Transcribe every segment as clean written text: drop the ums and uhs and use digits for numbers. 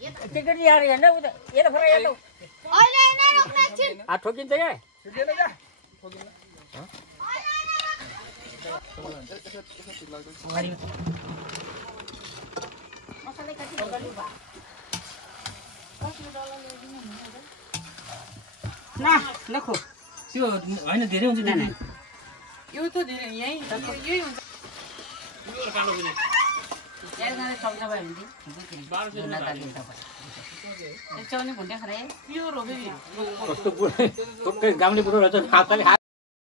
Ticket यार हेर्न उता यहाँ फरा यहाँ अहिले नै रोक्न छिन आ ठोकिन्छ क्या ठोकिएन क्या ना नखो त्यो हैन धेरै हुन्छ नि यो त यही यही हुन्छ यार गाने चौका भयो नि 1200 रुपैयाँ दिन्छ तपाईं चौनी भुन्डे खरे प्योर हो बेबी कस्तो टक्कै गाउँले बुढो रहेछ खातले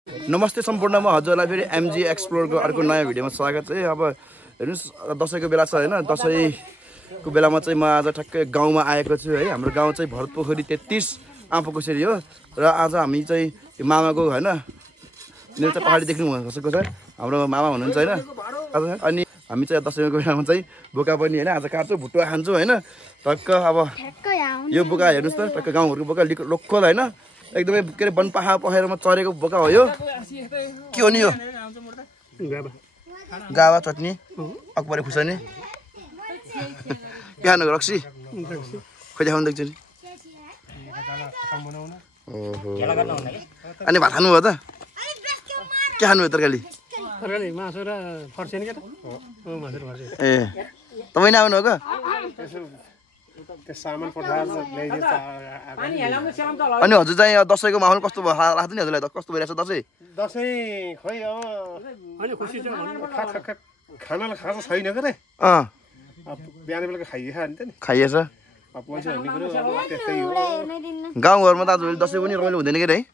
नमस्ते सम्पूर्णमा हजुरलाई फेरि एमजी एक्सप्लोरको अर्को नयाँ भिडियोमा स्वागत छ। अब हेर्नुस् दसैँको बेला छ हैन, दसैँको बेलामा चाहिँ म आज ठ्याक्कै गाउँमा आएको छु है। हाम्रो गाउँ चाहिँ भरतपोखरी 33 आँपोकोसेरी हो र आज हामी चाहिँ मामाको हैन मेरो चाहिँ पहाडी देख्नु भएको छ हाम्रो मामा हुनुहुन्छ हैन। अनि हामी चाहिँ दसैँको बेलामा चाहिँ बोका पनि हैन आज काट्छु भुटुवा खान्छु हैन। टक्क अब यो बोका हेर्नुस् त टक्क गाउँहरुको बोका लोकल हैन, एकदमै के रे बनपाहा पखेरमा चरेको बोका हो यो। के हो नि यो? गावा चटनी अकबरे खुर्सानी के खानु रक्सी खोइ देखाउनु देख्छु नि। ओहो अनि भात खानु भयो त? के खानु भयो तरकारी? तरकारी मासु र फर्सेनी के त? हो मासु र फर्सेनी। ए तपाई नै आउनु हो क? त्यो सामान पठाएर ल्याइदिन्छ। अनि हजुर चाहिँ दसैँको माहौल कस्तो भयो लाग्छ नि हजुरलाई? त कस्तो भइरहेछ दसैँ? दसैँ खोइ अब अलि खुसी छ खानाले खाएको छैन के रे। बिहान बेलुका खाइएछ नि त नि खाइएछ पैसा भन्ने कुरो त्यस्तै हो। गाउँघरमा त आजभोलि दसैँ पनि रमाइलो हुँदैन के रे है?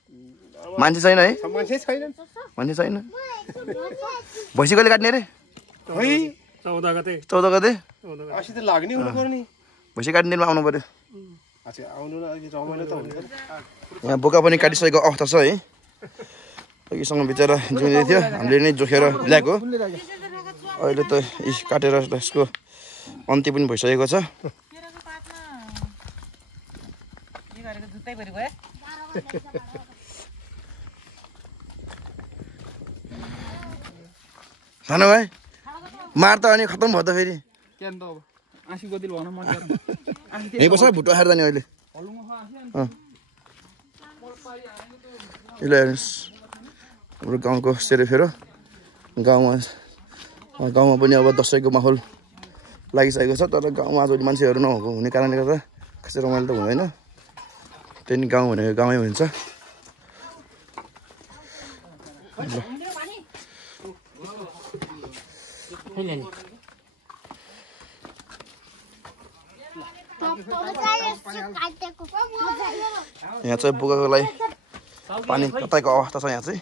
मान्छे छैन है? मान्छे छैन। मान्छे छैन। भैँसी कहिले काट्ने रे? खोइ 14 गते अस्ति त लाग्ने हुनु पर्ने। भैँसी काट्ने दिनमा आउनु पर्यो। अच्छा आउनु न अलि रमाइलो त हुन्छ। यहाँ बोका पनि काटिसकेको अवस्था छ है। अघिसँग बिचरा जिउँदै थियो, हामीले नै जोखेर ल्याएको। अहिले त काटेर यसको अन्त्य पनि भइसकेको छ। सानो भाइ मार त अनि खतम भयो त फेरि। यही बस्छ भुटुवा खाएर जाने अहिले। यसले हेर्नुहोस् हाम्रो गाउँको सेरोफेरो। गाउँमा पनि अब दसैँको माहौल लागिसकेको छ, तर गाउँमा आजभोलि मान्छेहरू नभएको हुने कारणले गर्दा खासै रमाइलो त हुँदैन। त्यही नि गाउँ भनेको गाउँमै हुन्छ। यहाँ चाहिँ बोकाको लागि पानी तताएको अवस्था छ। यहाँ चाहिँ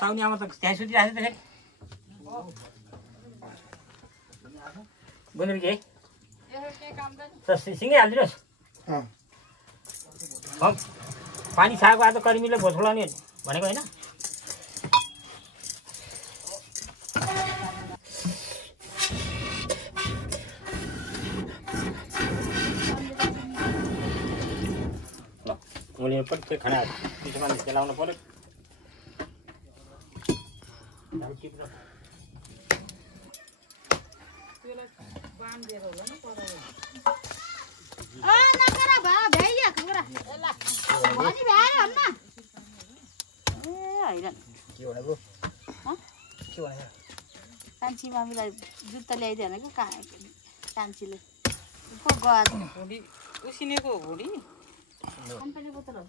साउनी आमा त त्यहाँ सुतिरहेको छ बोलेर के सिँगै हालिदिनुहोस्। पानी छाएको आज कर्मीले भोज खुलाउने भनेको होइन। मैले पनि त्यो खाना पिछोमा खेलाउनु पर्यो। भनी भ्याएर हन्न ए हैन के भनेको के भनेको कान्छी मामीलाई जुत्ता ल्याइदिएन कि कान्छीले को गयो भुडी उसिनेको भुडी कम्पनी बोतल हो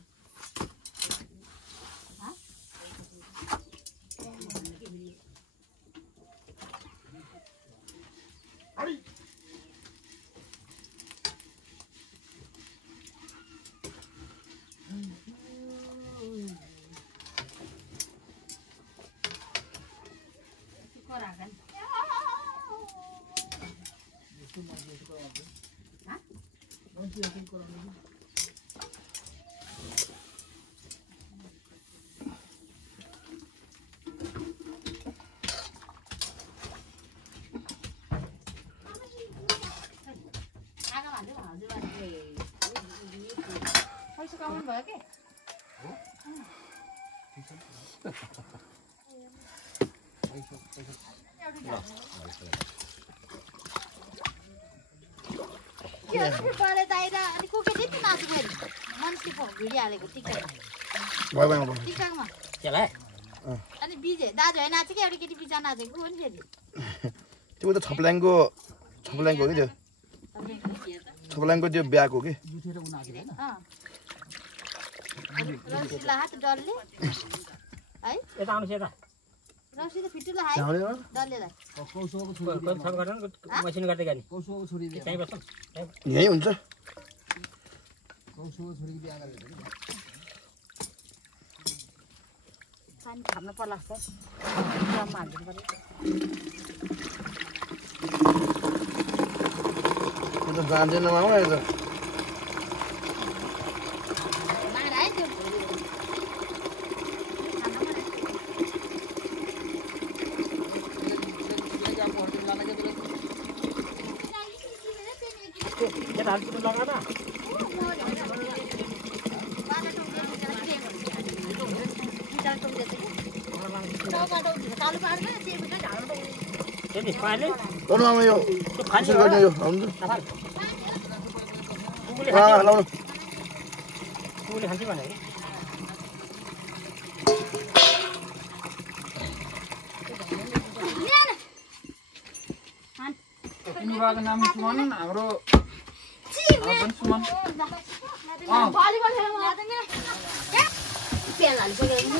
पैसा कमाउनु भयो के पढे दाइरा अनि को के त्यति नाच्नु मैले मान्छेको भिडियो हालेको टिकटकमा अनि बिजे दाजु होइन नाचेको एउटा केटी बिचा नाचेको हो नि फेरि त्यो त छपल्याङको हो कि त्यो छपल्याङको त्यो बिहाको कि रसिला हात डल्ले है यता आउनुहोस् यता रसिला फिटुला हाय डल्लेलाई मसिन गर्दै गाडी त्यहीँ बस्छ यहीँ हुन्छ पानी खानु पर्ला जस्तो ड्रममा हाल्नु पर्यो यो त जान्दैन मामा यो त बाहिर आयो त्यो यता हाल्छु लगा न त्यति पाले गर्नु मामा यो खान्छ गर्ने यो हुन्छ लाउनु कुकुरले खान्छ भने तिमीको नाम सुमन हाम्रो पनि सुमन भलिबल खेल्नु मलाई त के पेल हालिसकेको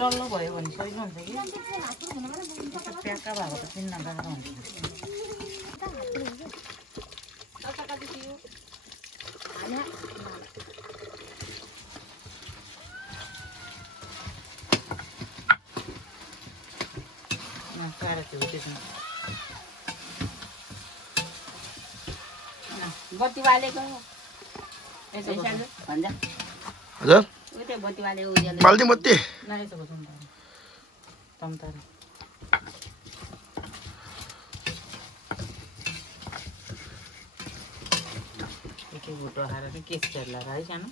डल्लो भयो भने सजिलो हुन्छ कि प्याक्का भएको त चिन्न गाह्रो हुन्छ बत्ती बालेको यसो भन्छ हजुर उतै बत्ती बाले उज्यालो बाल्टी बत्ती न यसो बस्नु तमतार के भुटो खाएर चाहिँ केस खेल्ला है सानो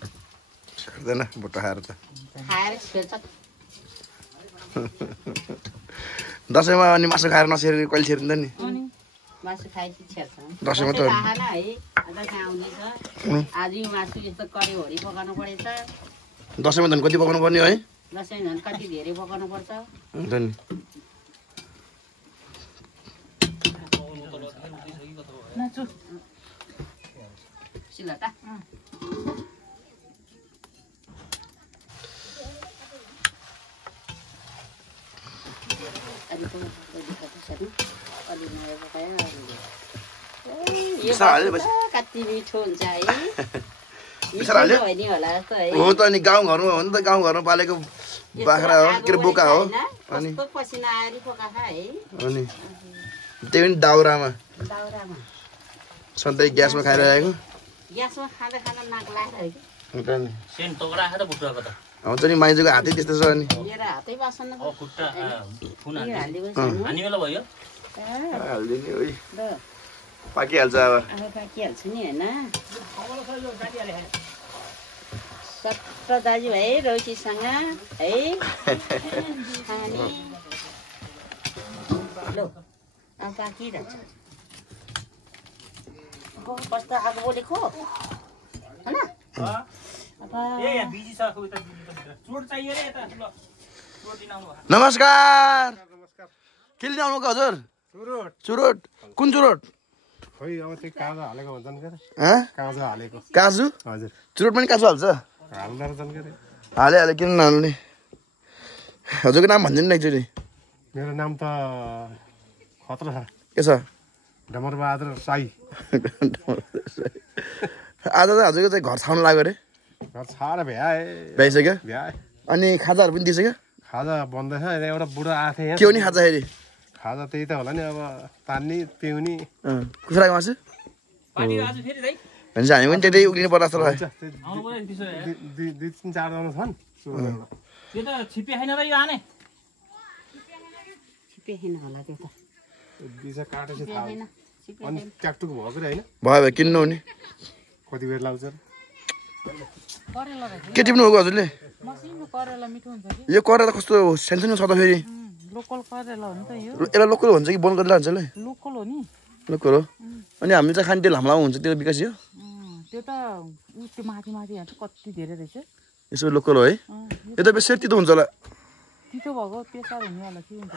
छेर्दैन भुटो खाएर त खाएर खेल्छ दसैँमा अनि मासु खाएर नसेरी कहिले छेरिन्छ नि अनि मासु खाएपछि छेर्छ दसैँमा त खाना है दसैँ आउँदैछ आज यो मासु यस्तो करियोहरी पकाउनु परेछ दसैँमा झन् कति पकाउनु पर्ने है दसैँ झन् कति धेरै पकाउनु पर्छ हुन्छ नि नाचु सिलता यो कति मिठो हुन्छ है बिसार हाल्यो नि होला जस्तो है हो त अनि गाउँघरमा हो नि त गाउँघरमा पालेको बाख्रा हो के अरे बोका हो अनि कस्तो पसिना आएर पोका खा है अनि त्यही पनि दाउरामा दाउरामा सधैँ ग्यासमा खाइरहेको ग्यासमा खाँदा खाँदा नाक लागिरहेको सेन तगडा खाँदा बुट्टाको त हुन्छ नि माइजूको हातै त्यस्तो छ अनि मेरो हातै बासन खुट्टा फुन हालिदिएको हानी बेला भयो हालिदिने ओइ पाकिहाल्छ अब पाकिहाल्छ नि होइन सत्र दाजुभाइ रोटीसँग है खाने लो अब पाकिरहेछ कस्तो आगो बोलेको होइन नमस्कार के लिन आउनुभएको हजुर चुरोट कुन चुरोट खोइ अब त्यो काजु हालेको भन्छन् के काजु हालेको काजु हजुर चुरोट पनि काजु हाल्छ हाल्दा रहेछन् के हाले किन नहाल्ने हजुरको नाम भनिदिनु न एकचोटि मेरो नाम त खतरा छ के छ डमरबहादुर साई आज त हजुरको चाहिँ घर छाउनु लाग्यो अरे घर छाएर भ्याए भ्याइसक्यो भ्याए अनि खाजाहरू पनि दिइसक्यो खाजा बन्दैछ यता एउटा बुढो आएको थियो के हो नि खाजाखेरि खाजा त्यही त होला नि अब तान्ने पिउने कुखुराको मासु भनेपछि हामी पनि त्यही उक्लिनु पर्ला जस्तो लाग्यो दुई तिन चारजना छन् त्यो त छिपे छैन र यो आने छिपे छैन होला त्यो त बिचा काटेपछि थाहा अनि ट्याकटुक भएको रे होइन भयो भयो किन्नु हो नि कति बेर लाग्छ के टिप्नु भएको हजुरले मसिनो करेला मिठो हुन्छ कि यो करेला कस्तो सानसानो छ त फेरि लोकल करेला हो नि त यो यसलाई लोकल भन्छ कि बन्द गरेर लान्छ यसलाई लोकल हो नि लोकल हो अनि हामी चाहिँ खाने त्यो लामो लामो हुन्छ त्यो विकास यो त्यो त त्यो माथि माथि हाल्छ कति धेरै रहेछ यसो लोकल हो है यो त बेसी तितो हुन्छ होला तितो भएको प्रेसर हुने होला के हुन्छ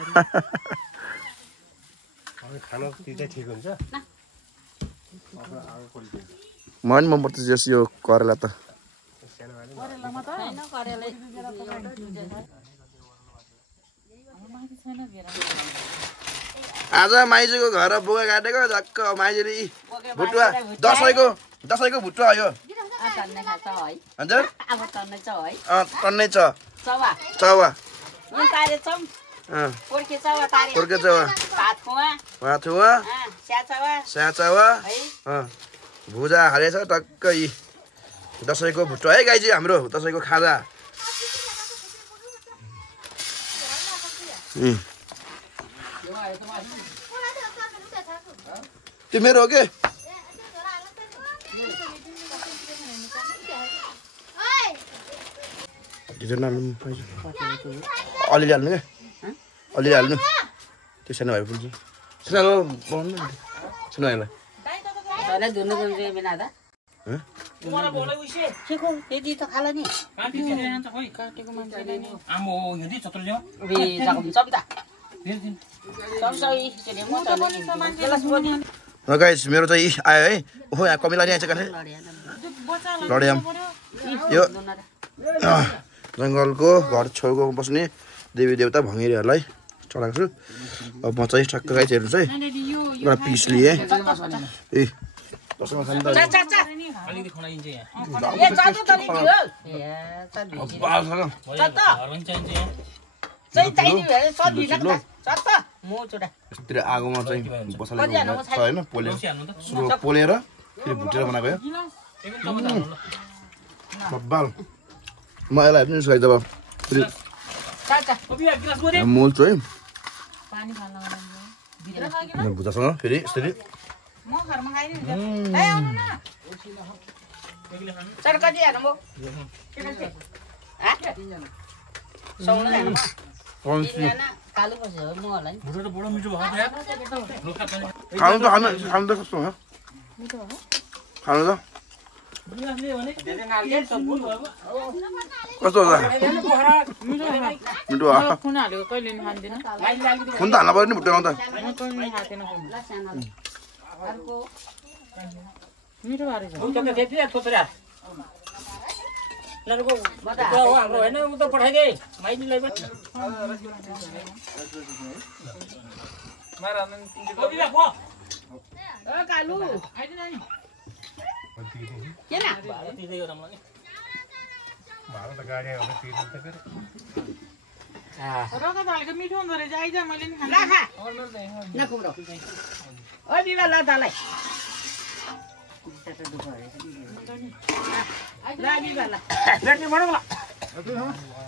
खाना त्यही ठिक हुन्छ मलाई पनि मनपर्छ जस यो करेला त करेलामा त होइन करेला माथि छैन घेरा आज माइजूको घर बोका काटेको झक्क माइजूले भुटुवा दसैँको भुटुवा हो यो टन्नै खान्छ है हजुर अब टन्नै छ है टन्नै छ चौवा चौवा यहाँ तारेछौँ पोर्के चौवा तारे पोर्के चौवा भात खुवा भाथुवा स्या चौवा स्या चौवा है भुजा हालेछ टक्क यी दसैँको भुटुवा है गाईजी हाम्रो दसैँको खाजा त्यो मेरो हो के अलिअलि हाल्नु क्या अलिअलि हाल्नु त्यो सानो भाइ पुग्छ सानो बनाउनु सानो भाइलाई तँलाई धुनु दिन्छ बिना त के को त्यति त खाला नि काटेको मान्छेले नि आमो हिँड्दै छत्र ल्याउ उही जग्गा चम्चा चम्चा के म त गाइस मेरो चाहिँ आयो है ओहो यहाँ कमिला नि आइछ काटे लड्याम यो जङ्गलको घर छेउको बस्ने देवी देवता भङ्गेरीहरूलाई चढाएको छु अब म चाहिँ ठक्क गाइस हेर्नुहोस् है एउटा पिस लिएँ ए दसैँमा खानु त अलिकति खनाइन्छ यहाँ ए चाचा त नि दियो ए चाचा घर पनि चाहिन्छ यहाँ चाहिँ चाहिने भए सब्जी लाग्छ चाचा म चुडा यस्तै आगोमा चाहिँ बसालेको छ होइन पोलेर सुरु पोलेर फेरि भुटेर बनाएको हो बब्बाल म यसलाई हेर्नु सुकाइ जब फेरि चाचा मोल्छु है पानी फाल्न भुजासँग फेरि यसरी म घरमा खाइदिनु ए आउनु न सर कति हेर्नु म कालो बस्यो म होला नि भुटो त बडो मिठो भएको थियो लोखा पनि खानु त कस्तो हो खानु त कस्तो हुन्छ मिठो कुन हालेको कहिले नि खान्दिनँ खुन त हाल्न पर्यो नि भुटेर त म कहिले खाँदैन अर्को मिठो भएर छ त्यति थोत्रा यिनीहरूको त्यो हो हाम्रो होइन उ त पठाइदे माइतीलाई पनि कालु आइदिन नि केला तिर्दै हो राम्रो नि भाडा त गाडी आयो भने तिर्नु त फेरि रगत हालेको मिठो हुँदो रहेछ आइज मैले नि खानु लाखा नकुम्रो ओ बिबा ला दालाई ला बिबा ला भेट्ने भनौँ ल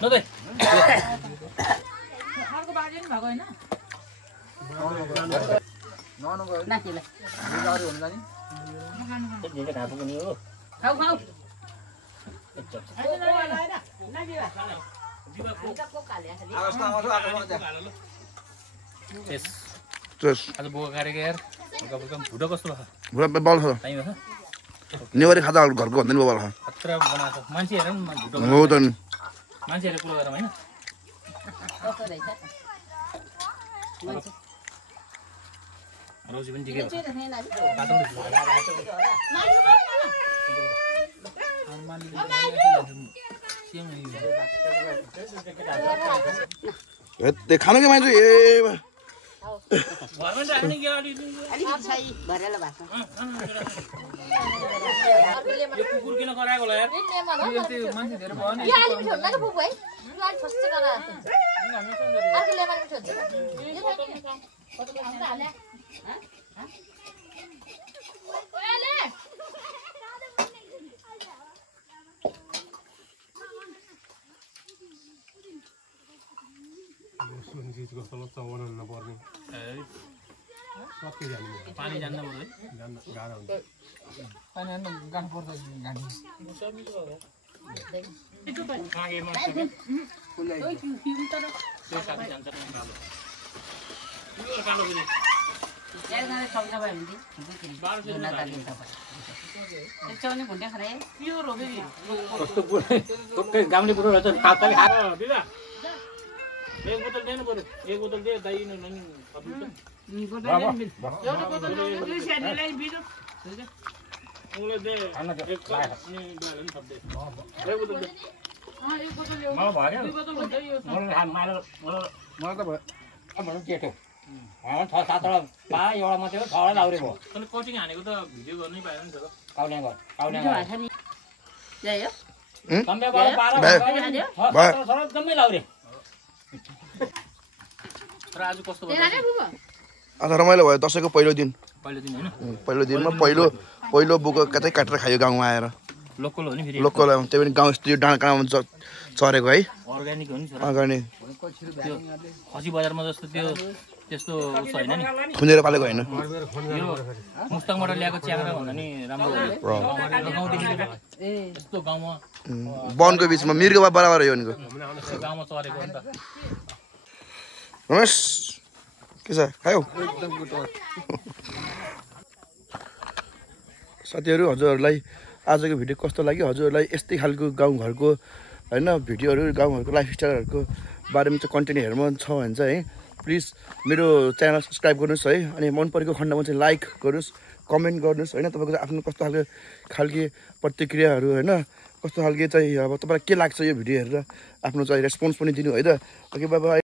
नदै अर्को बाजे नि भएको होइन नातिलाई धेरै खाएको पनि हो खाऊ खाऊ आज बोका काटेको यार भुटो कस्तो बल छ टाइम छ नेवारी खाता घरको भन्दा नि बल छ खतरा बनाएको मान्छे हेर न भुटो हो त नि मान्छेहरूले कुरो गरौँ होइन कस्तो रहेछ रोजी पनि ठिकै हो त्यो खानु के मान्छे ए घरमा राख्ने कि अलिकति सही भरेर भएको यो कुकुर किन कराएको होला यार मान्छे धेरै भयो नि यो अलि मिठो हुन्छ नि फुपू है यो अलि छस्छ गरा अर्को लेमन मिठो हुन्छ यो हाले ओले चिजको तल चौवन नपर्ने सबै जानु पानी जान्न पर्यो है जान्न गाह्रो हुन्छ पानी हाल्नु गाह्रो पर्छ गाडी मागेमा त्यो साथी जान्छ कालो पनि एकजना सक्छ भयो भने चौनी भुन्डे खाने प्योर हो फेरि कस्तो टोक्कै गाउँले बुढो रहेछ हातले खाएको दिदा एक बोतल दिनु पर्यो एक बोतल दे दाइ न ननि एउटा बोतल दुई स्यानीलाई बिजो उले दे खाना एक कप अनि बालन सब दे एक बोतल दे एक बोतल ल्याऊ मलाई भयो दुई बोतल हुन्छ यो मलाई खान मालो मलाई त भयो अब केटो छ सातवटा पा एउटा मात्रै हो छवटा लाउरे भयो अनि कोचिङ हानेको त भिडियो गर्नै पाएन नि त काउन्या घर काउन्या घर ल्यायो कम्बेबाट 12 जम्मै लाउरे र आज कस्तो भयो आज रमाइलो भयो दसैँको पहिलो दिन पहिलो दिन हैन पहिलो दिनमा पहिलो बुक कतै काटेर खायो गाउँमा आएर लोकल हो नि फेरि लोकल त्यही पनि गाउँ त्यो डाँडा काँडामा चरेको है अर्ग्यानिक हो नि छोरा गर्ने त्यो खसी बजारमा जस्तो त्यो त्यस्तो उस होइन नि थुनेर पालेको होइन यो मुस्ताङबाट ल्याएको च्याङ्रा भन्दा नि राम्रो हो गाउँदेखि यस्तो गाउँमा वनको बिचमा मिर्गोमा बराबर हो भनेको गाउँमा चरेको हो नि त रमेश के छ खायौ साथीहरू हजुरहरूलाई आजको भिडियो कस्तो लाग्यो हजुरहरूलाई यस्तै खालको गाउँघरको होइन भिडियोहरू गाउँघरको लाइफस्टाइलहरूको बारेमा चाहिँ कन्टेन्ट हेर्नु मन छ भने चाहिँ है प्लिज मेरो च्यानल सब्सक्राइब गर्नुहोस् है अनि मन परेको खण्डमा चाहिँ लाइक गर्नुहोस् कमेन्ट गर्नुहोस् होइन तपाईँको चाहिँ आफ्नो कस्तो खालके प्रतिक्रियाहरू होइन कस्तो खालके चाहिँ अब तपाईँलाई के लाग्छ यो भिडियो हेरेर आफ्नो चाहिँ रेस्पोन्स पनि दिनु है त ओके बाबा।